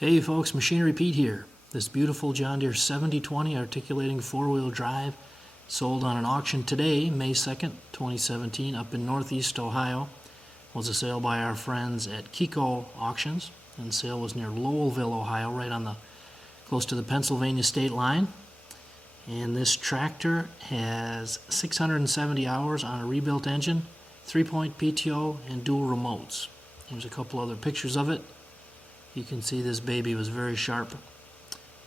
Hey folks, Machinery Pete here. This beautiful John Deere 7020 articulating four-wheel drive sold on an auction today, May 2nd, 2017, up in Northeast Ohio. Was a sale by our friends at Kiko Auctions, and the sale was near Lowellville, Ohio, right on the close to the Pennsylvania state line. And this tractor has 670 hours on a rebuilt engine, 3-point PTO, and dual remotes. Here's a couple other pictures of it. You can see this baby was very sharp.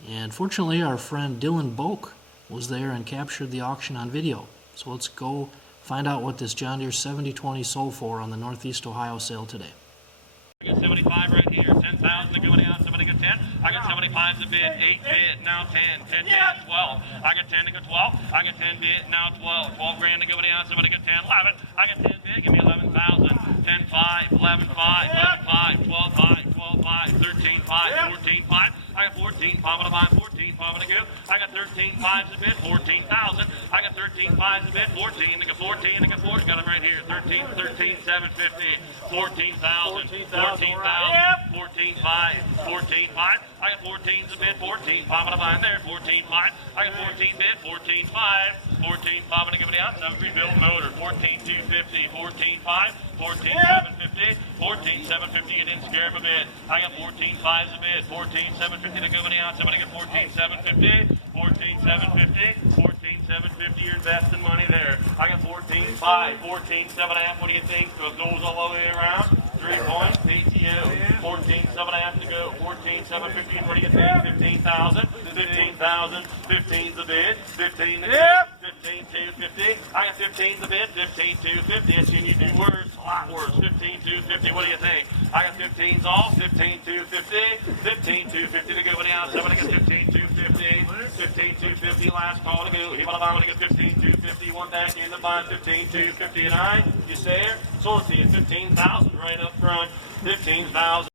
And fortunately, our friend Dylan Boak was there and captured the auction on video. So let's go find out what this John Deere 7020 sold for on the Northeast Ohio sale today. I got 75 right here, 10,000 to go down, somebody got 10. I got 75 to bid, 8 bid, now 10, 10 bid, 12. I got 10 to go 12. I got 10 bid, now 12. 12 grand to go down, somebody got 10, 11. I got 10 bid, give me 11,000. 10, 5, 11, 5, 11, 5, 12, 5, 12, 5, 13, 5, 14, 5. I got 14, 5 on the buy, 14, 5 on the go. I got 13 5s to bid, 14,000. I got 13 5s to bid, 14 to go 14 to go 14. Got them right here. 13, 13, 750, 14,000, 14,000, 14 5, 14 5. I got 14s to bid, 14, 5 on the buy in there, 14 5. I got 14 bid, 14 5, 14 5 on the give it out. Some rebuilt motor, 14 250, 14 5, 14 750, 14 750. You didn't scare him a bit. I got 14 5s to bid, 14 750 to go out. Somebody got 14 750, 14 750, 14 750. You're investing money there. I got 14 5, 14 7.5. What do you think? So it goes all the way around. 3-point PTO, 14 7.5 to go, 14 750. What do you think? 15,000, 15,000, 15's the bid, 15 the bid, 15 250. I got 15's the bid, 15 250. That's when you do worse, a lot worse. 15 250. What do you think? I got 15's off, 15 250, 15 250 to go down. Somebody got 15 250, 15 250. Last call to go. He want to get 15 250. One back in the bind, 15 250 and I. You say it? So let's see it. 15,000 right up front. 15,000.